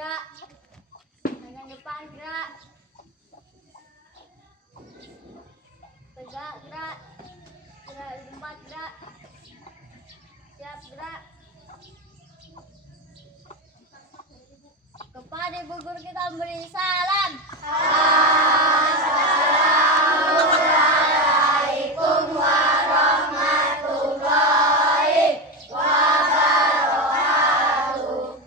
gerak. Tangan depan gerak. Tegak gerak. Gerak di tempat gerak. Siap gerak. Kepada ibu guru kita beri salam. Assalamualaikum warahmatullahi wabarakatuh.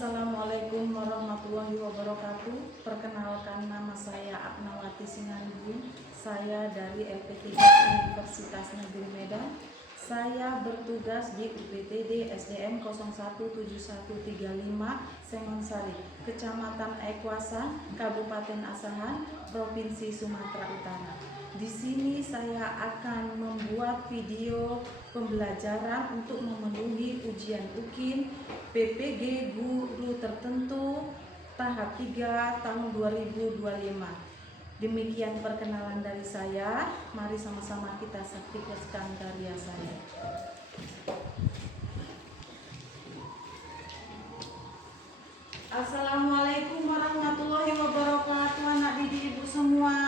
Assalamualaikum warahmatullahi wabarakatuh. Perkenalkan, nama saya Aknawati Sinaribun. Saya dari LP3 Universitas Negeri Medan. Saya bertugas di UPTD SDN 017135 Sengonsari, Kecamatan Ekwasa, Kabupaten Asahan, Provinsi Sumatera Utara. Di sini saya akan membuat video pembelajaran untuk memenuhi ujian UKIN PPG Guru Tertentu tahap 3 tahun 2025. Demikian perkenalan dari saya. Mari sama-sama kita saksikan karya saya. Assalamualaikum warahmatullahi wabarakatuh, anak didik ibu semua.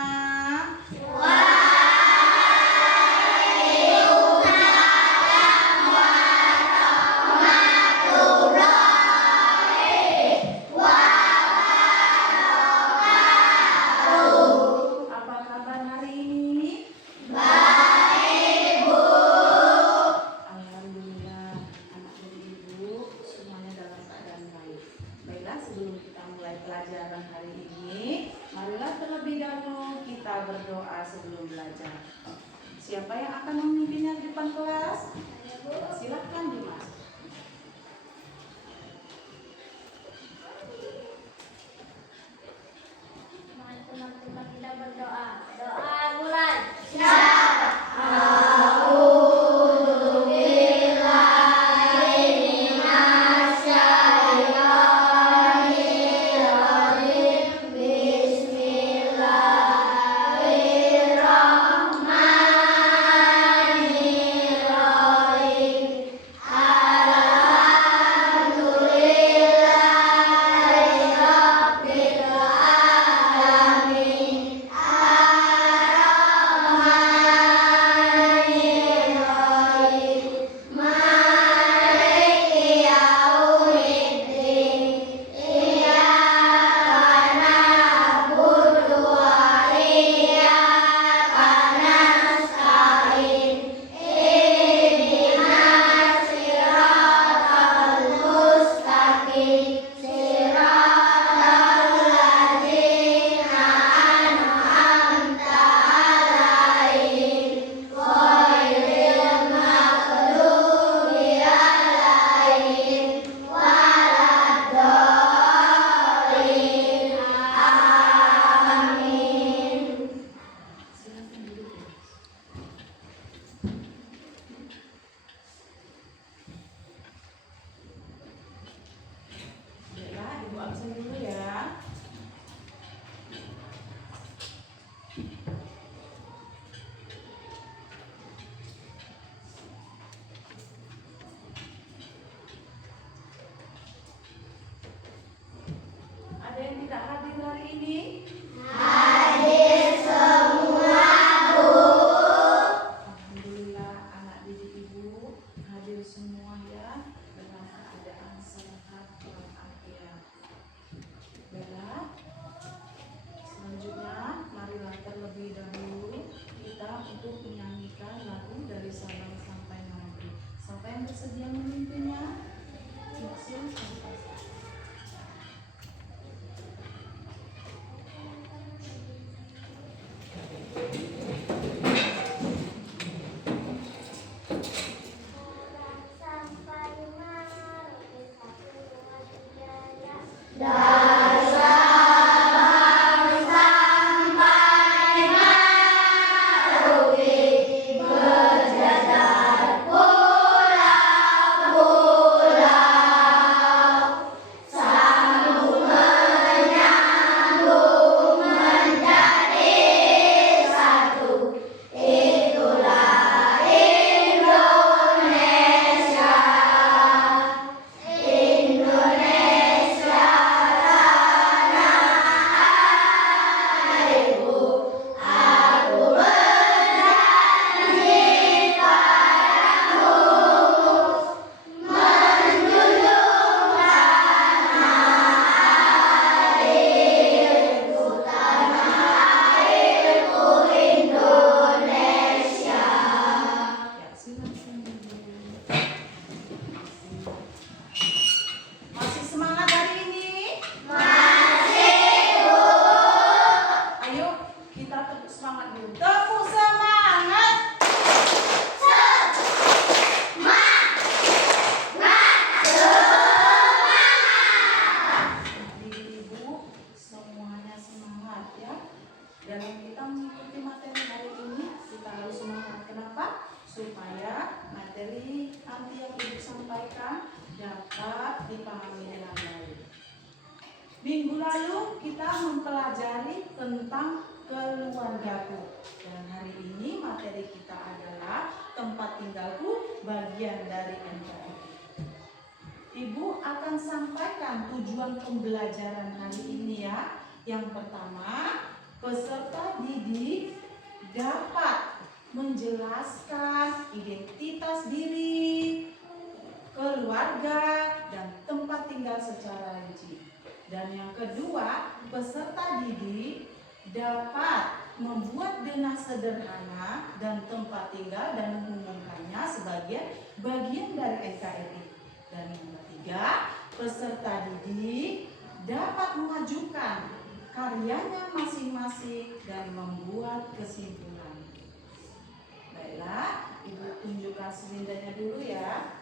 Sebelum kita mulai pelajaran hari ini, marilah terlebih dahulu kita berdoa sebelum belajar. Siapa yang akan memimpinnya di depan kelas? Silakan Dimas. Teman-teman kita berdoa. Doa mulai. kita tepuk semangat dulu. Tepuk semangat. Ibu-ibu semuanya semangat ya. Dalam kita mengikuti materi hari ini kita harus semangat. Kenapa? Supaya materi nanti yang ibu sampaikan dapat dipahami dengan baik. Minggu lalu kita mempelajari tentang keluargaku, dan hari ini materi kita adalah tempat tinggalku, bagian dari NKRI. Ibu akan sampaikan tujuan pembelajaran hari ini ya. Yang pertama, peserta didik dapat menjelaskan identitas diri, keluarga, dan tempat tinggal secara rinci. Dan yang kedua, peserta didik dapat membuat denah sederhana dan tempat tinggal dan mengumumkannya sebagai bagian dari NKRI. Dan yang ketiga, peserta didik dapat mengajukan karyanya masing-masing dan membuat kesimpulan. Baiklah, ibu tunjukkan selindanya dulu ya.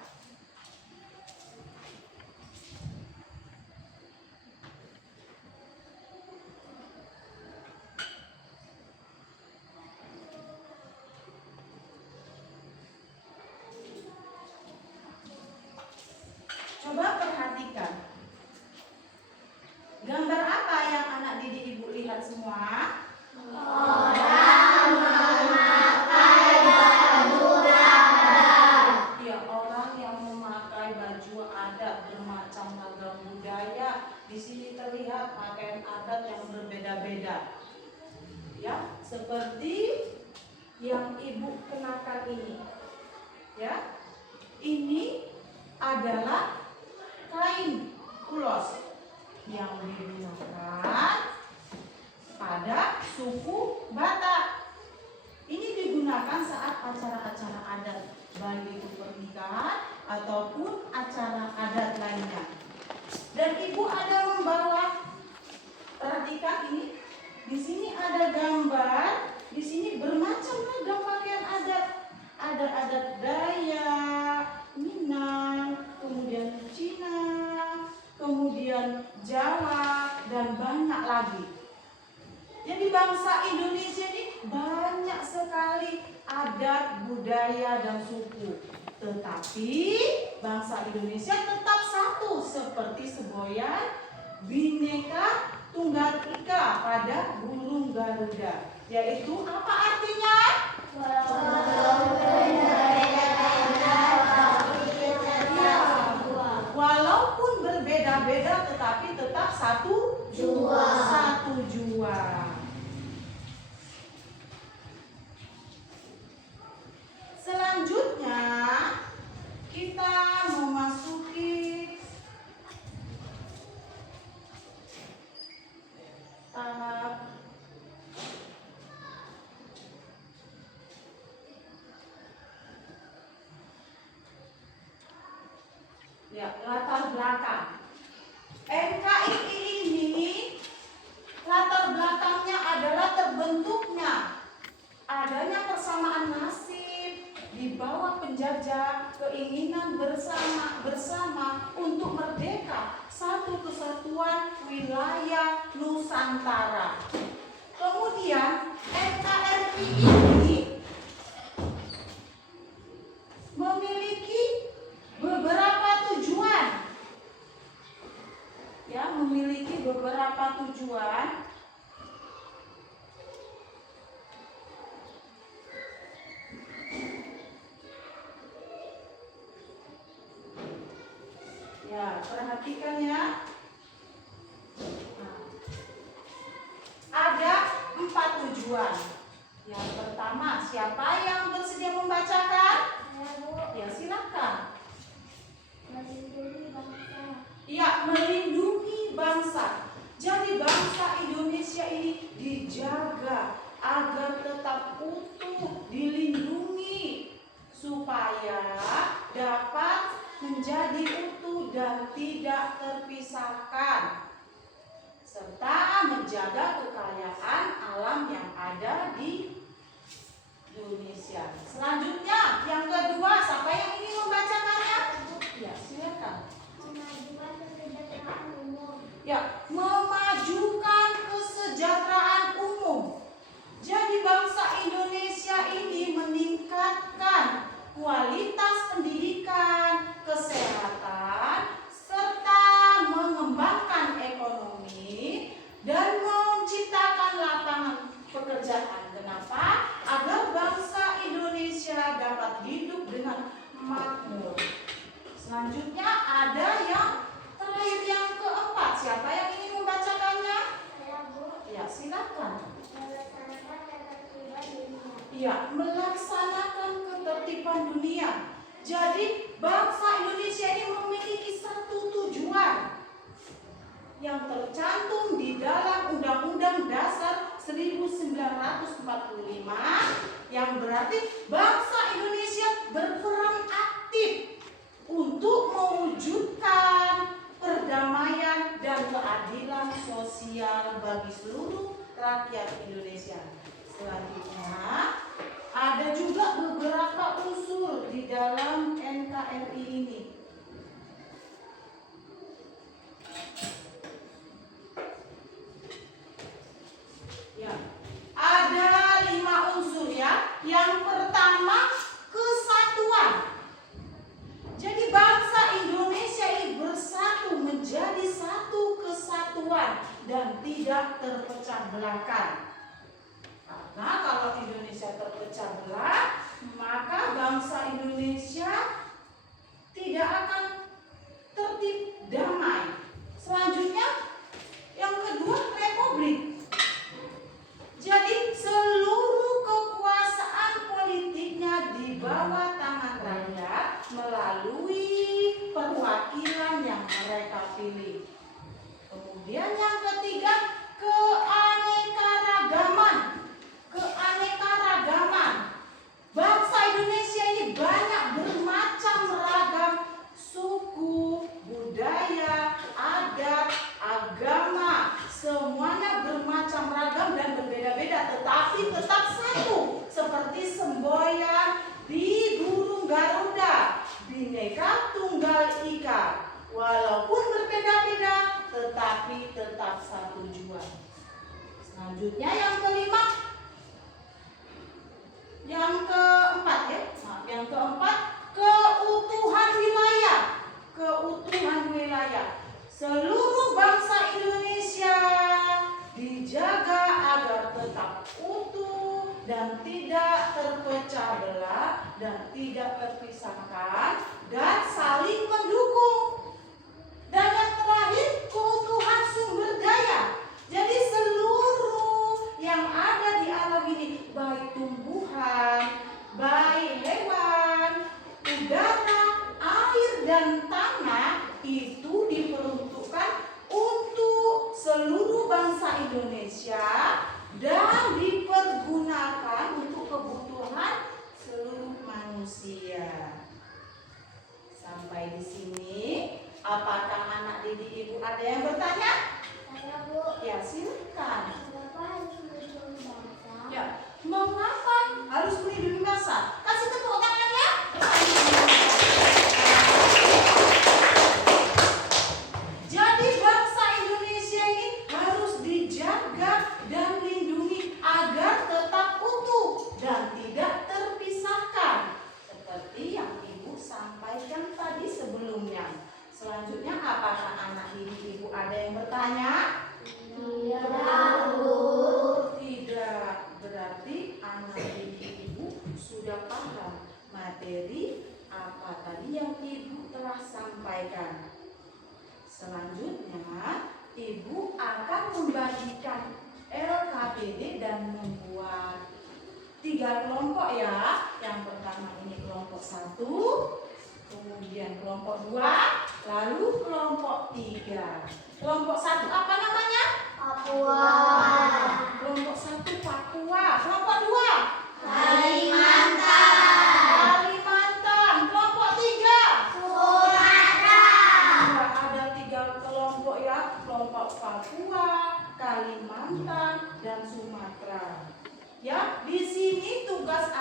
Coba perhatikan. Gambar apa yang anak didik ibu lihat semua? Orang memakai baju adat. Ya, orang yang memakai baju adat bermacam-macam budaya. Di sini terlihat pakaian adat yang berbeda-beda. Ya, seperti yang ibu kenakan ini. Ya. Ini adalah kain ulos yang digunakan pada suku Batak. Ini digunakan saat acara-acara adat, baik itu pernikahan ataupun acara adat lainnya. Dan ibu ada membawa, perhatikan ini, di sini ada gambar, di sini bermacam-macam pakaian adat. Ada adat Dayak, Minang, kemudian Cina, kemudian Jawa, dan banyak lagi. Jadi bangsa Indonesia ini banyak sekali adat, budaya, dan suku. Tetapi bangsa Indonesia tetap satu, seperti semboyan, Bhinneka Tunggal Ika pada burung Garuda. Yaitu apa artinya? Walaupun berbeda-beda tetapi tetap satu jua. Satu jua. Selanjutnya kita memasuki tahap latar belakang. NKRI ini latar belakangnya adalah terbentuknya adanya persamaan nasib di bawah penjajah, keinginan bersama untuk merdeka, satu kesatuan wilayah Nusantara. Kemudian NKRI ini memiliki beberapa tujuan. Ya, memiliki beberapa tujuan. Ya, perhatikan ya. Nah, ada 4 tujuan. Yang pertama, siapa yang bersedia membacakan? Ya, silakan. Melindungi bangsa. Ya, melindungi bangsa. Jadi bangsa Indonesia ini dijaga agar tetap utuh, dilindungi supaya dapat menjadi utuh dan tidak terpisahkan, serta menjaga kekayaan alam yang ada di Indonesia. Selanjutnya yang kedua, siapa yang ingin membacakannya? Ya, silakan. Memajukan kesejahteraan umum. Ya, memajukan kesejahteraan umum. Jadi bangsa Indonesia ini meningkatkan kualitas pendidikan, kesehatan, serta mengembangkan ekonomi dan menciptakan lapangan pekerjaan. Kenapa? Agar bangsa Indonesia dapat hidup dengan makmur. Selanjutnya ada yang terakhir, yang keempat. Siapa yang ingin membacakannya? Saya, Bu. Ya, silakan. Melaksanakan ketertiban dunia. Ya, melaksanakan ketertiban dunia. Jadi bangsa Indonesia ini memiliki satu tujuan yang tercantum di dalam Undang-Undang Dasar 1945, yang berarti bangsa Indonesia berperan aktif untuk mewujudkan perdamaian dan keadilan sosial bagi seluruh rakyat Indonesia. Selanjutnya ada juga beberapa unsur di dalam NKRI ini. Ya, ada 5 unsur ya. Yang pertama, kesatuan. Jadi bangsa Indonesia ini bersatu menjadi satu kesatuan dan tidak terpecah belahkan. Karena kalau Indonesia terpecah belah, maka bangsa Indonesia tidak akan tertib damai. Selanjutnya, yang kedua, republik. Jadi seluruh kekuasaan politiknya di bawah tangan rakyat melalui perwakilan yang mereka pilih. Kemudian yang ketiga, keanekaragaman. Keanekaragaman. Bangsa Indonesia ini banyak bermacam ragam suku, budaya, adat, agama. Semuanya bermacam ragam dan berbeda-beda, tetapi tetap satu. Seperti semboyan di burung Garuda, Bhinneka Tunggal Ika. Walaupun berbeda-beda, tetapi tetap satu tujuan. Selanjutnya yang kelima, yang keempat ya. Yang keempat, keutuhan wilayah. Keutuhan wilayah. Seluruh bangsa Indonesia dijaga agar tetap utuh dan tidak terpecah belah dan tidak terpisahkan dan saling mendukung. Dan yang terakhir, keutuhan sumber daya. Jadi seluruh yang ada di alam ini, baik tumbuhan, baik hewan, udara, air dan tanah, itu diperuntukkan untuk seluruh bangsa Indonesia dan dipergunakan untuk kebutuhan seluruh manusia. Sampai di sini, apakah anak didik ibu ada yang bertanya? Saya, Bu. Ya, silakan. Mengapa harus melindungi bangsa? Ya, mengapa harus melindungi bangsa? Kasih tepuk tangan ya. Jadi bangsa Indonesia ini harus dijaga dan lindungi agar tetap utuh dan tidak terpisahkan. Seperti yang ibu sampaikan tadi sebelumnya. Selanjutnya, apakah anak didik ibu ada yang bertanya? Tidak, Bu. Tidak, berarti anak didik ibu sudah paham materi apa tadi yang ibu telah sampaikan. Selanjutnya, ibu akan membagikan LKPD dan membuat 3 kelompok ya. Yang pertama ini kelompok 1, kemudian kelompok 2, lalu kelompok 3. Kelompok 1 apa namanya? Papua. Kelompok 1 Papua. Kelompok 2 Kalimantan. Kalimantan. Kelompok 3 Sumatera. ada 3 kelompok ya. Kelompok Papua, Kalimantan, dan Sumatera.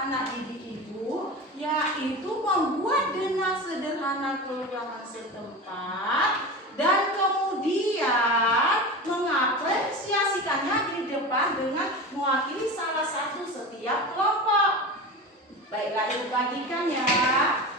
anak didik ibu, yaitu membuat denah sederhana kelurahan setempat dan kemudian mengapresiasikannya di depan dengan mewakili salah satu setiap kelompok. Baiklah, ibu bagikan ya.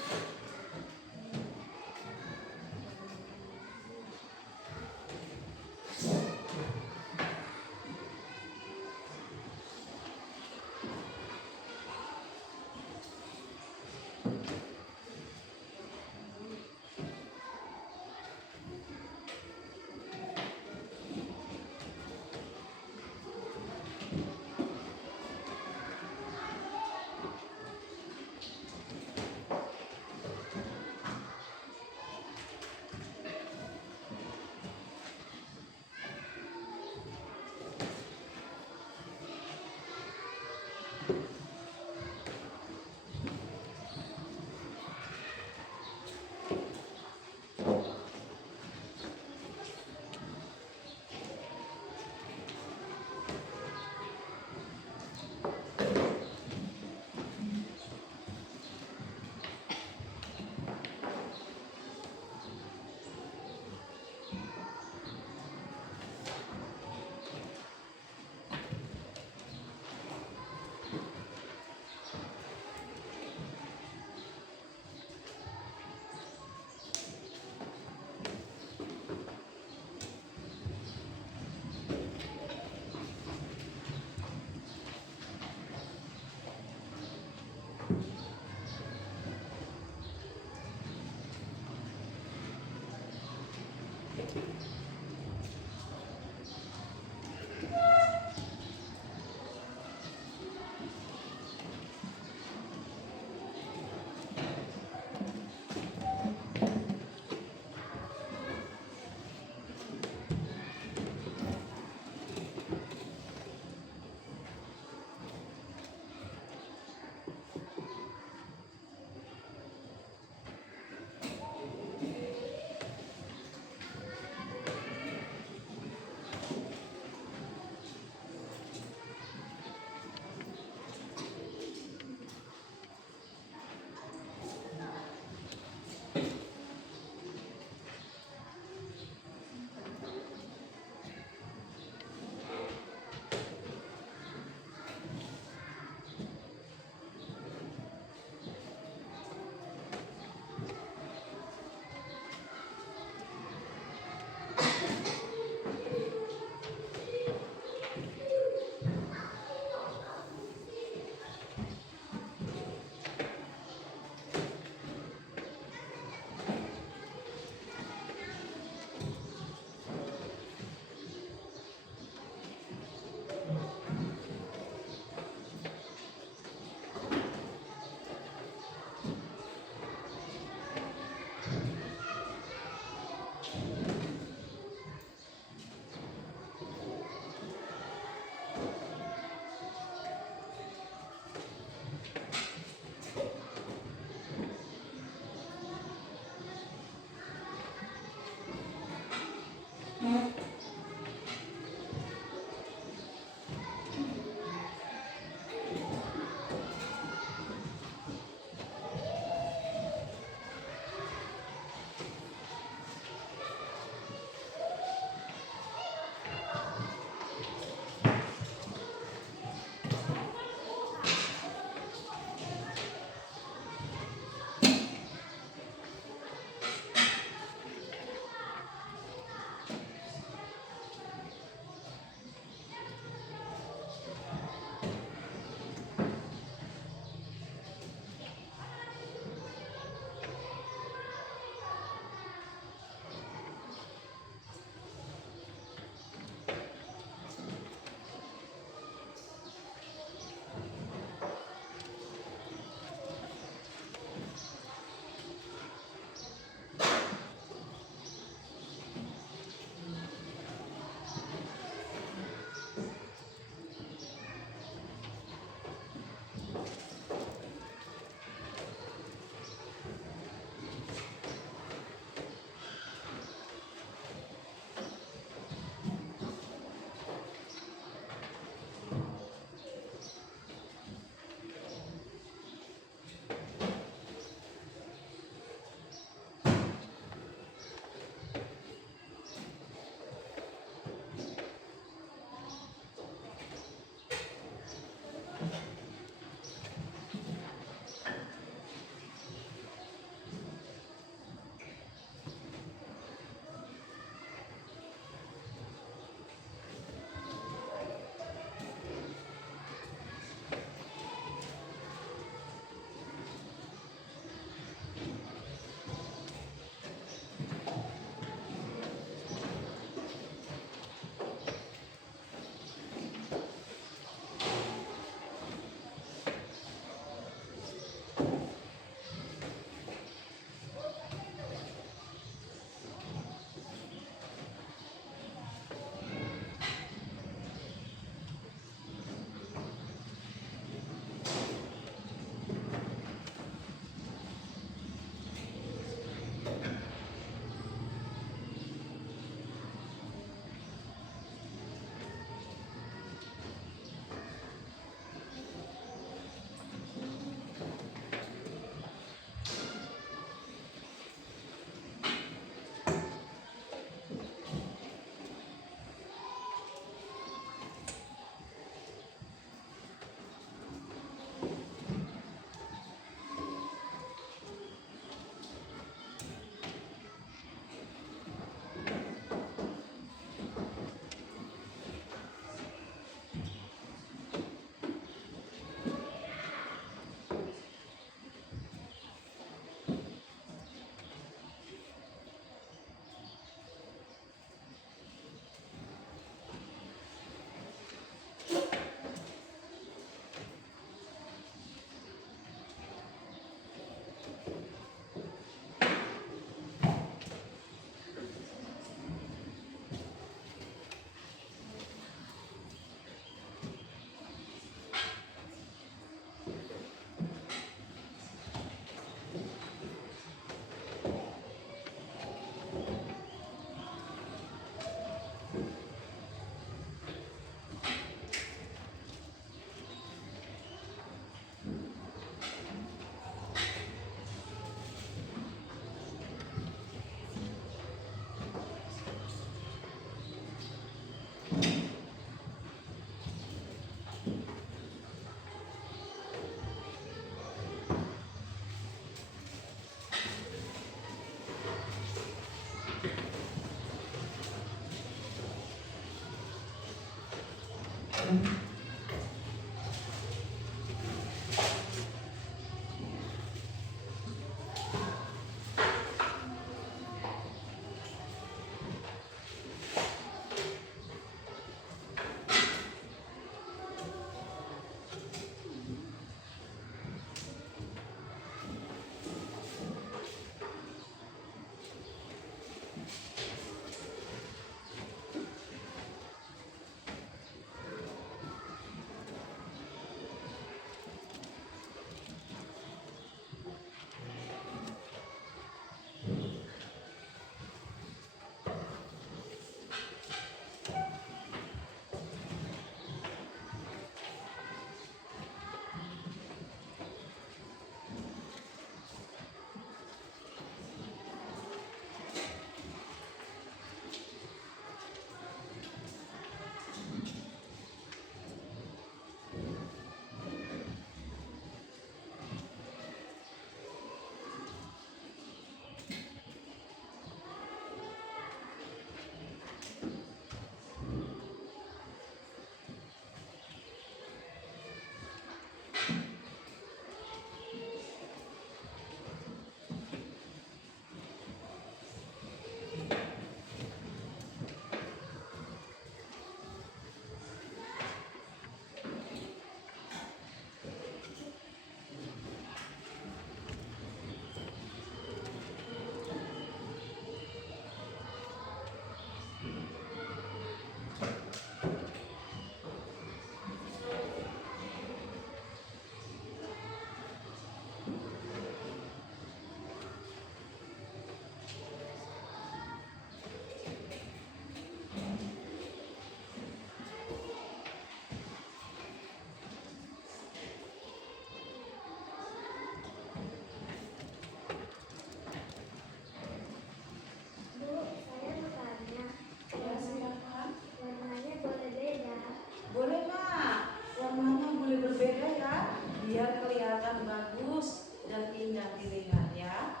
kelihatan bagus dan indah dilihat ya.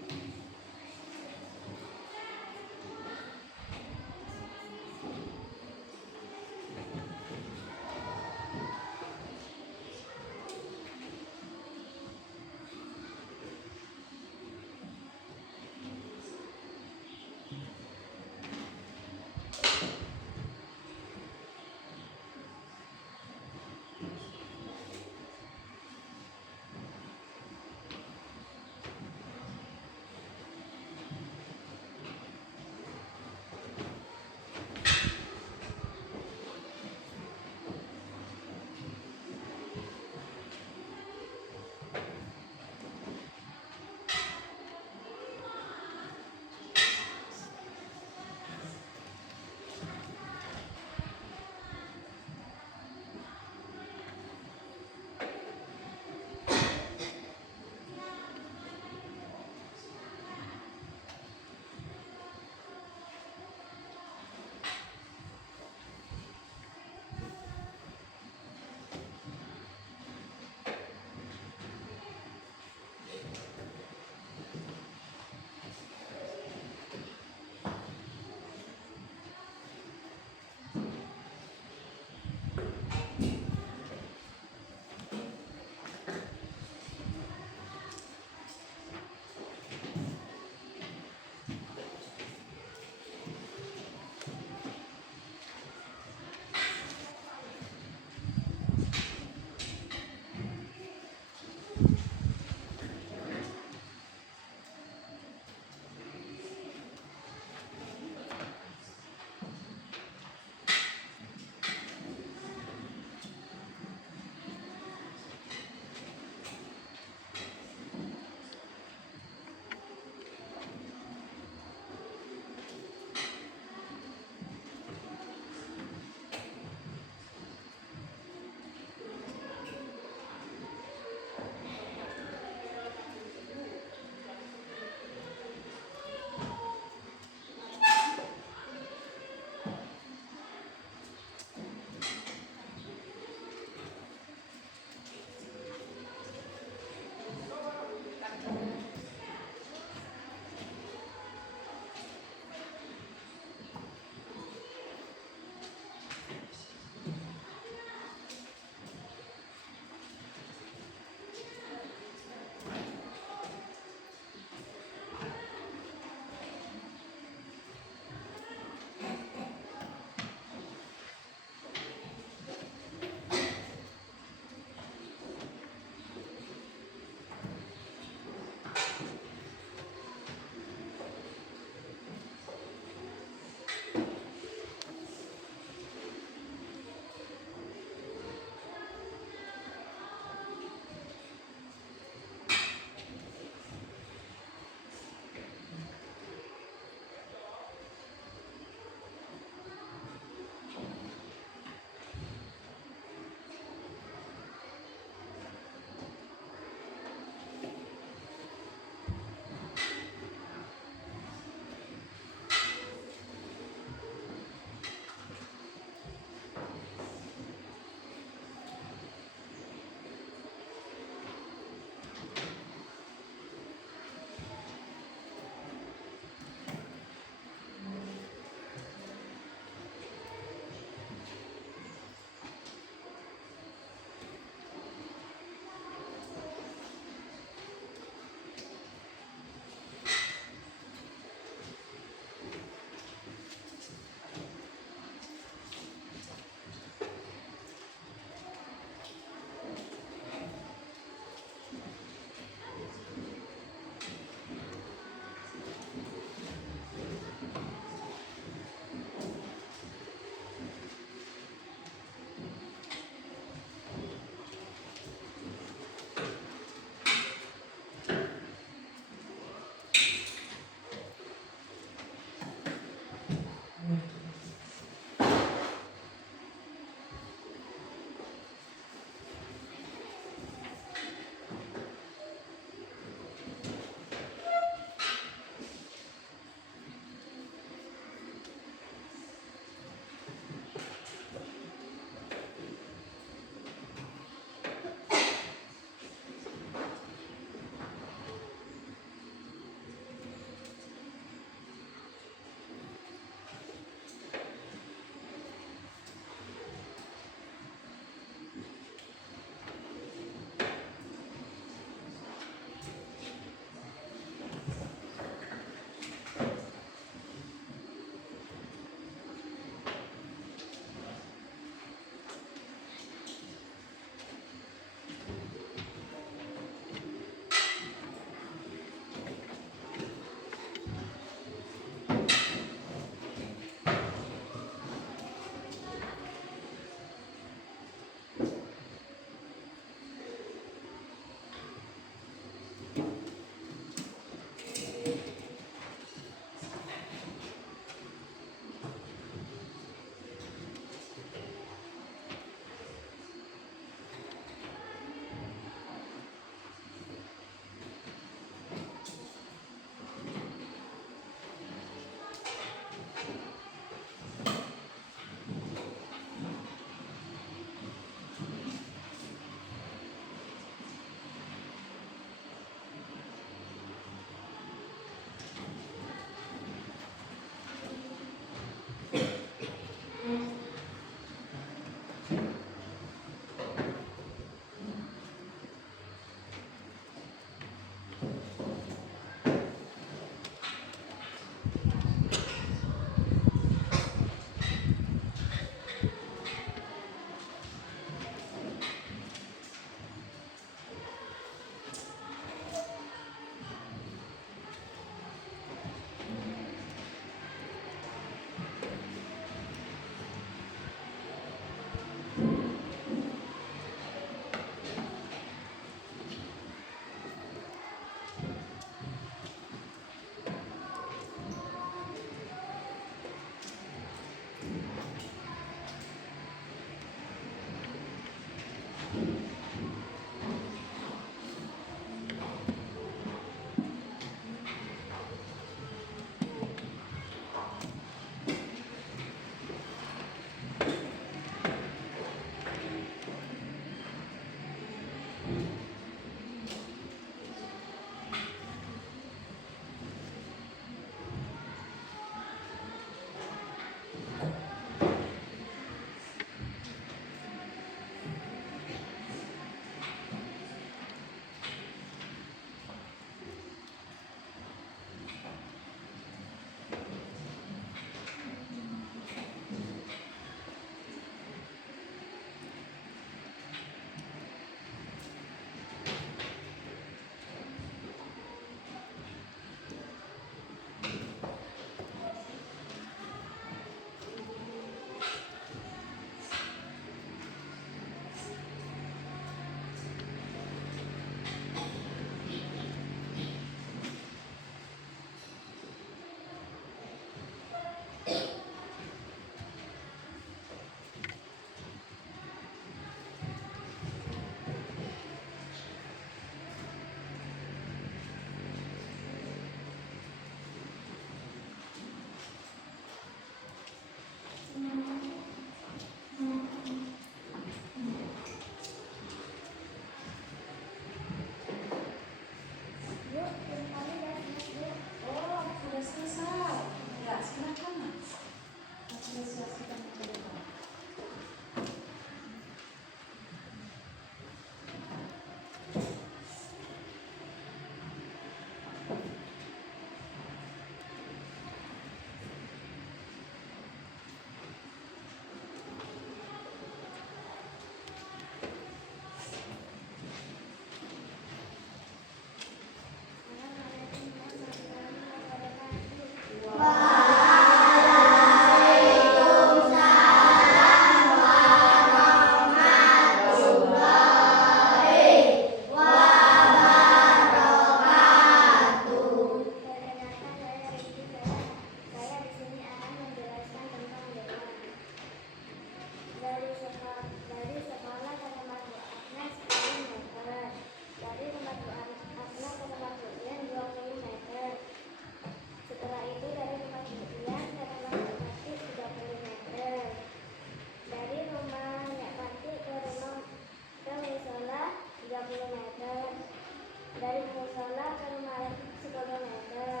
Dari musola ke rumah Rafi 10 meter.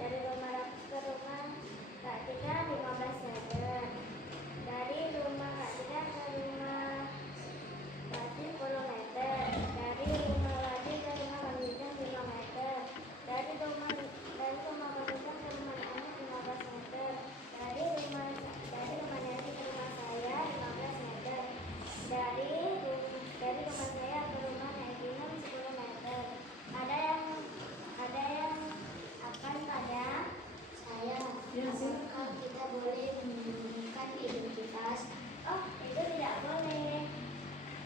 Dari rumah Rafi ke rumah Kak Tika 15 meter. Dari rumah Kak Tika ke rumah Wati 10 meter. Dari rumah Wati ke rumah Wanita 5 meter. Dari rumah Wanita ke rumah Nani 15 meter. Dari rumah Nani ke rumah saya 15 meter. Dari rumah saya ke rumah Naikina 10 meter. Ada yang akan pada saya. Ya, silakan. Apakah kita boleh menyembunyikan identitas? Oh, itu tidak boleh.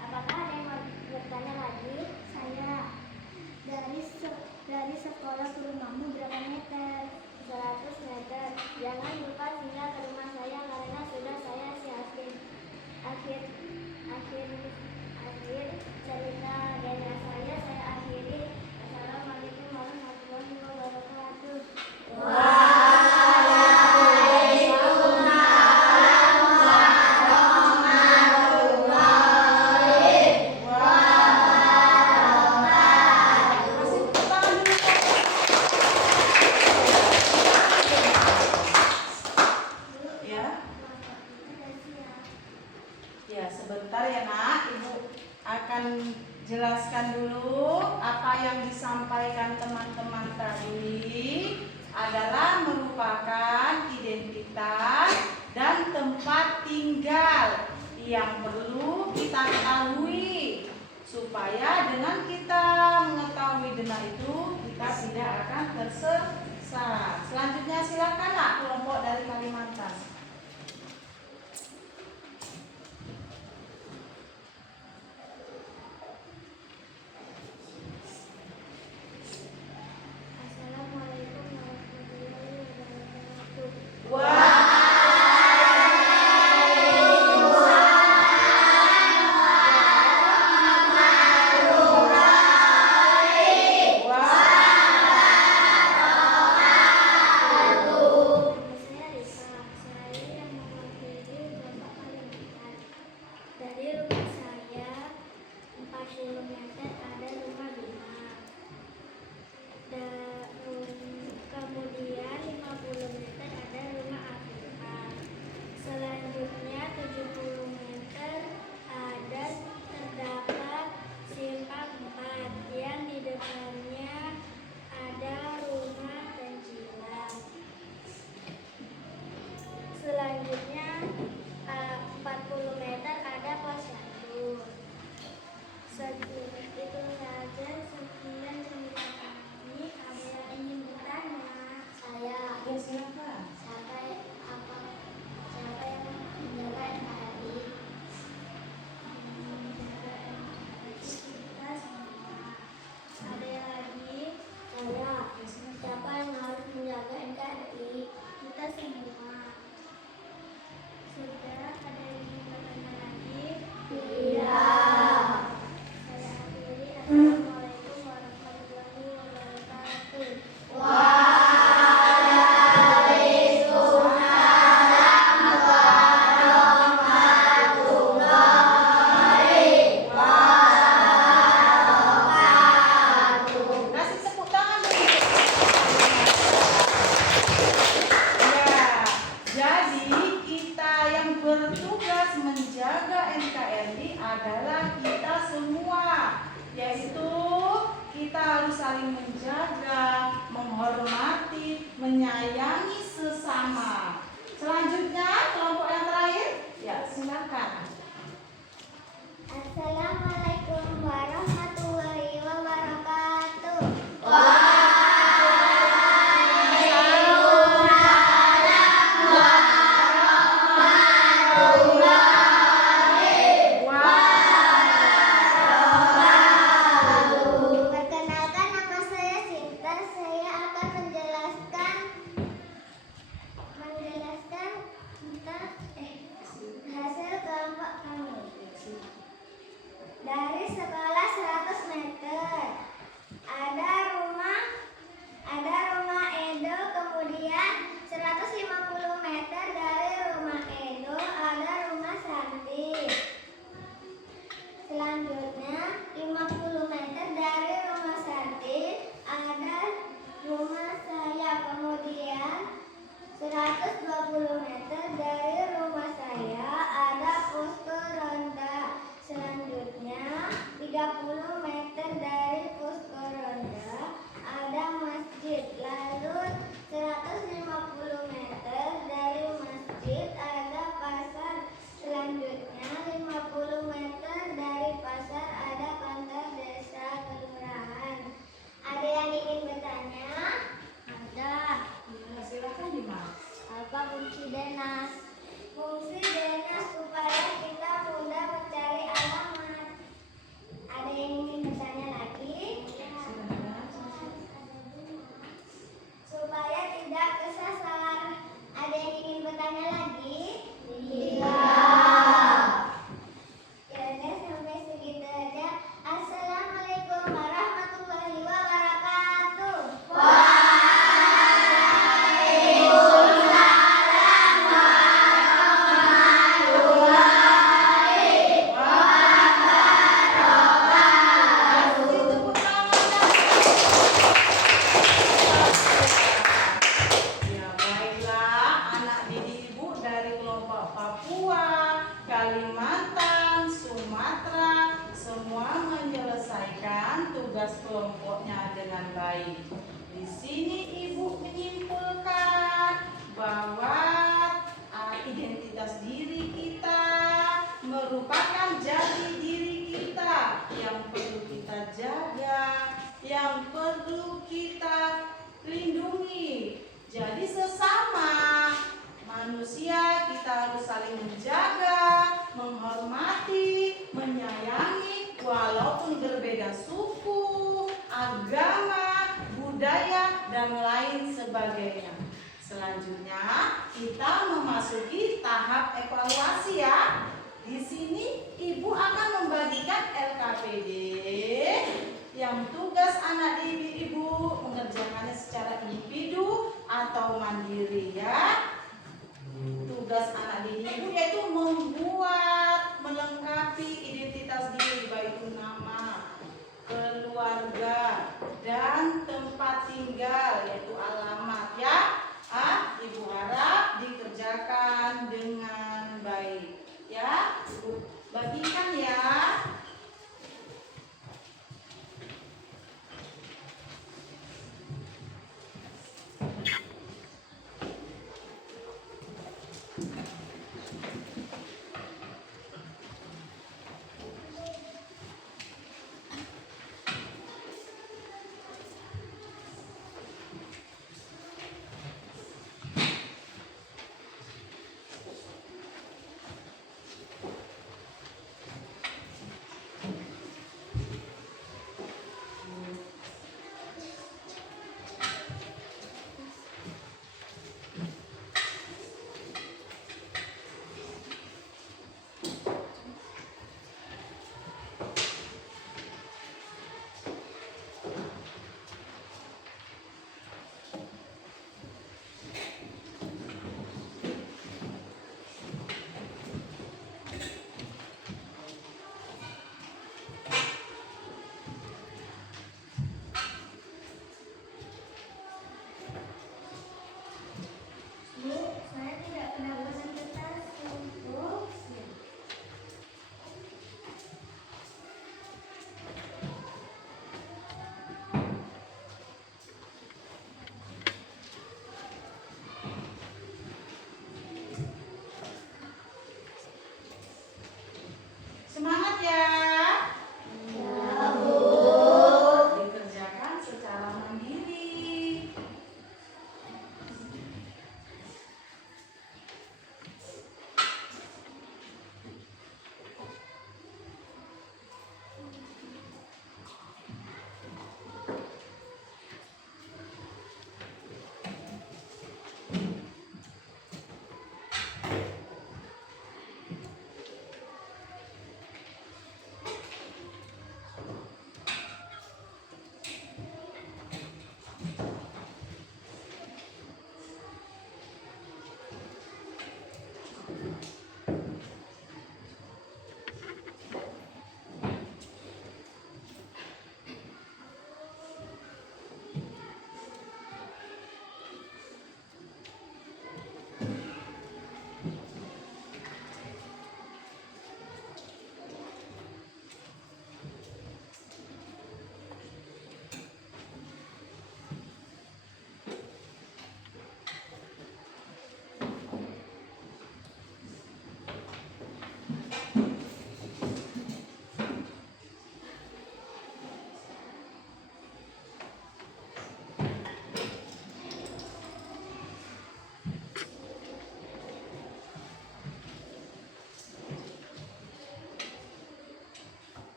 Apakah ada yang mau bertanya lagi? Saya. Dari sekolah ke rumahmu berapa meter? 100 meter. Jangan lupa singgah ke rumah saya karena sudah saya siapin. Akhir cerita dari saya akhiri. Assalamualaikum warahmatullahi wabarakatuh. Kasih tepuk tangan dulu. Ya. Ya, sebentar ya Nak, Ibu akan jelaskan dulu apa yang disampaikan teman-teman tadi adalah merupakan identitas dan tempat tinggal yang perlu kita ketahui supaya dengan kita mengetahui dengan itu kita tidak akan tersesat. Selanjutnya silakan Nak, kelompok dari Kalimantan. Assalamualaikum warahmatullahi wabarakatuh. Saya Risa, saya yang mewakili Bapak Kalimantan. Dari rumah saya 40 meter ada rumah Bima. Kemudian 50 meter ada rumah Afrika. Selanjutnya 70 meter ada terdapat simpang 4 yang di depannya ada rumah Tencilan. Selanjutnya 40 meter ada posyandu. Itu saja sekian cerita kami. Ada yang ingin bertanya? Saya. Ya, silakan. Siapa yang menjaga NKRI? Menjaga NKRI kita semua. Ada yang lagi? Saya. Siapa yang harus menjaga NKRI? Kita semua. Sudah, ada yang ingin bertanya lagi? Tidak. Saya akhiri. Assalamualaikum warahmatullahi wabarakatuh. Kasih tepuk tangan dulu. Ya, jadi kita yang bertugas menjaga NKRI adalah kita semua, yaitu kita harus saling menjaga, menghormati, menyayangi sesama. Selanjutnya kelompok yang terakhir, ya silakan. Assalamualaikum warahmatullahi wabarakatuh. Perkenalkan, nama saya Sinta. Saya akan menjelaskan kelompoknya dengan baik. Di sini Ibu menyimpulkan bahwa identitas diri kita merupakan jati diri kita yang perlu kita jaga, yang perlu kita lindungi. Jadi sesama manusia kita harus saling menjaga, menghormati, menyayangi walaupun berbeda suku, agama, budaya, dan lain sebagainya. Selanjutnya kita memasuki tahap evaluasi ya. Di sini Ibu akan membagikan LKPD yang tugas anak didik Ibu mengerjakannya secara individu atau mandiri ya. Tugas anak didik Ibu yaitu membuat, melengkapi identitas diri baik itu nama, keluarga, dan tempat tinggal yaitu alamat ya. Ibu harap dikerjakan dengan baik ya. Ibu bagikan ya.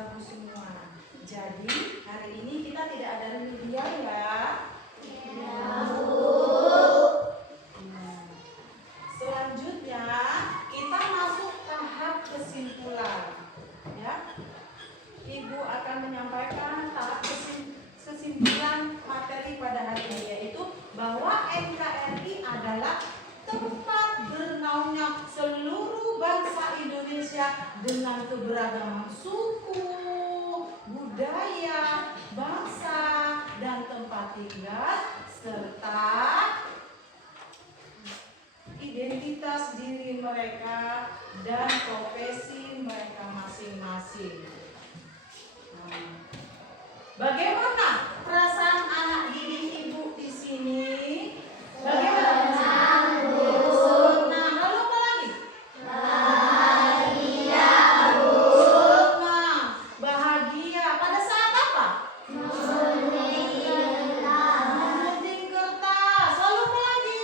bagus semua. Jadi hari ini kita tidak ada Lydia ya. Nah, selanjutnya kita masuk tahap kesimpulan. Ya, Ibu akan menyampaikan tahap kesimpulan materi pada hari ini, yaitu bahwa NKRI adalah tempat bernaungnya seluruh bangsa Indonesia dengan keberagaman suku, budaya, bangsa, dan tempat tinggal serta identitas diri mereka dan profesi mereka masing-masing. Bagaimana perasaan anak didik Ibu di sini? Bagaimana? Senang. Lalu apa lagi? Senang, bahagia. Pada saat apa? Mengunting kertas. Lalu apa lagi?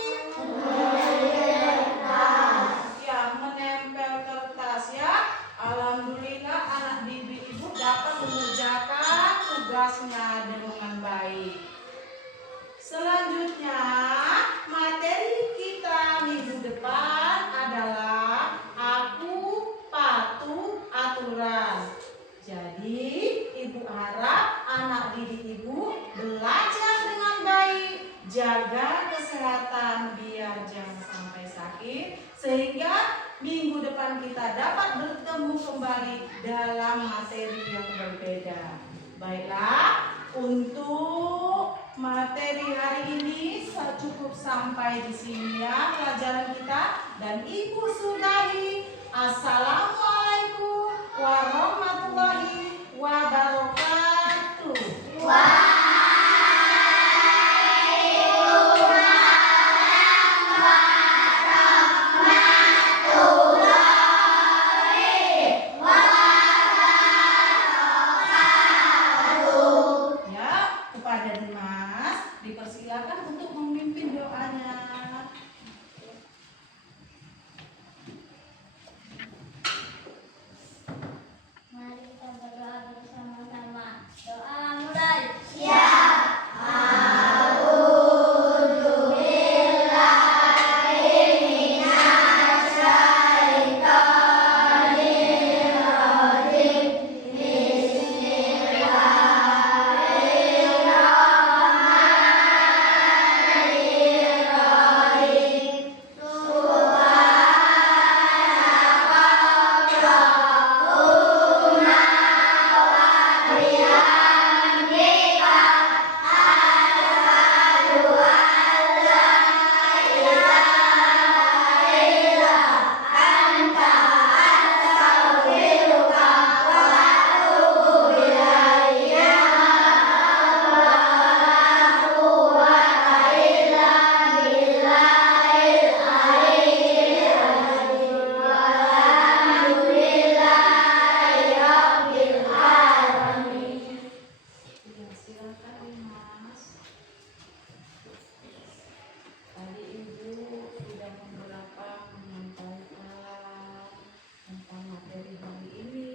Ya, menempel kertas ya. Alhamdulillah anak didik Ibu dapat mengerjakan tugasnya dengan baik. Selanjutnya, materi kita minggu depan adalah aku patuh aturan. Jadi, Ibu harap anak didik Ibu belajar dengan baik, jaga kesehatan biar jangan sampai sakit, sehingga minggu depan kita dapat bertemu kembali dalam materi yang berbeda. Baiklah, untuk materi hari ini cukup sampai di sini ya pelajaran kita, dan Ibu sudahi. Assalamualaikum warahmatullahi wabarakatuh. Ya, kepada Dimas dipersilakan untuk memimpin doanya. Mari kita berdoa bersama-sama. Doa mulai. Ya, silakan Dimas. Tadi Ibu sudah beberapa menyampaikan tentang materi hari ini,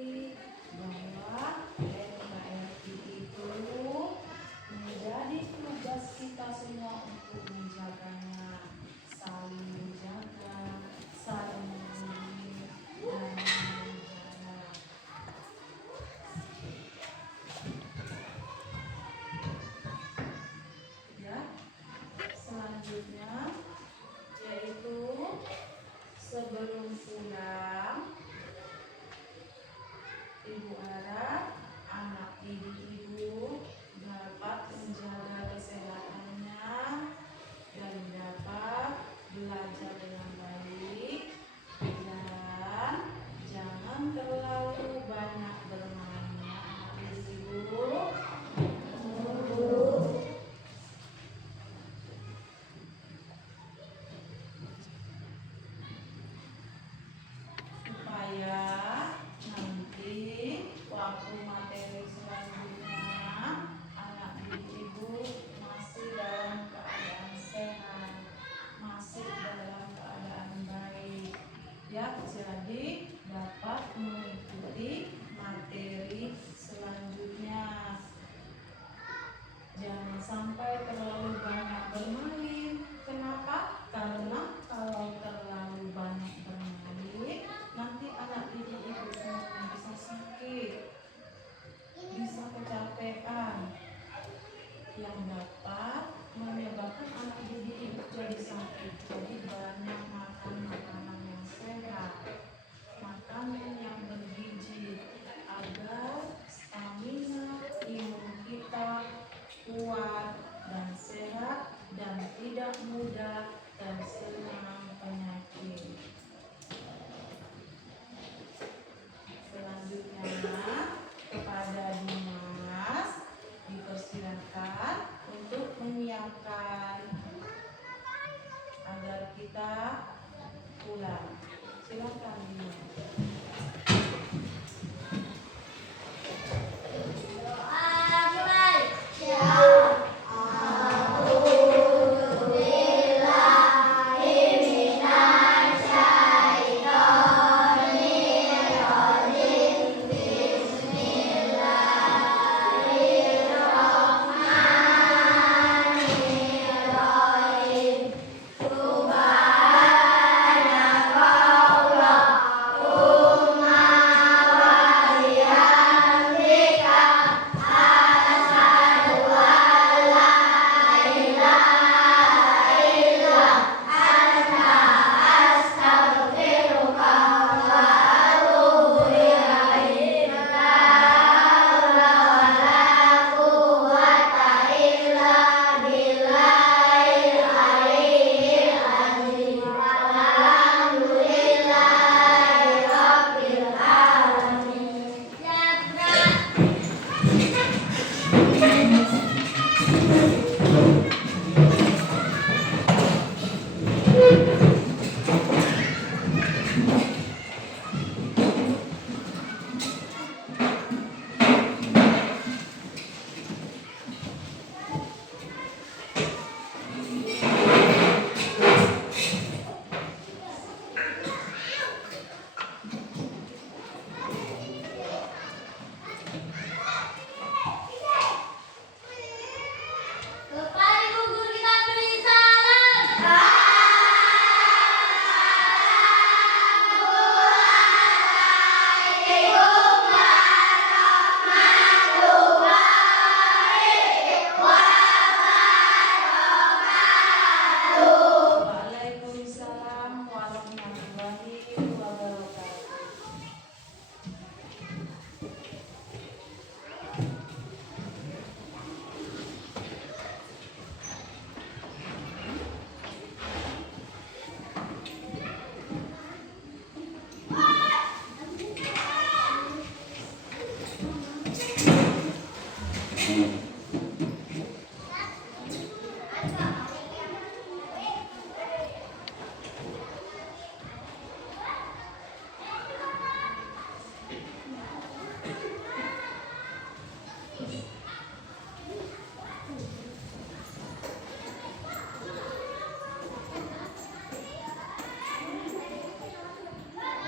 bahwa NKRI itu menjadi tugas kita semua untuk menjaganya, saling menjaga, saling melindungi, dan memelihara. Ya, selanjutnya yaitu sebelum pulang, Ibu harap anak didik Ibu dapat menjaga kesehatannya dan dapat belajar dengan baik, dan jangan terlalu banyak bermainnya anak didik Ibu. Supaya nanti waktu materi selanjutnya kepada Dimas dipersilakan untuk menyiapkan agar kita pulang. Silakan Dimas.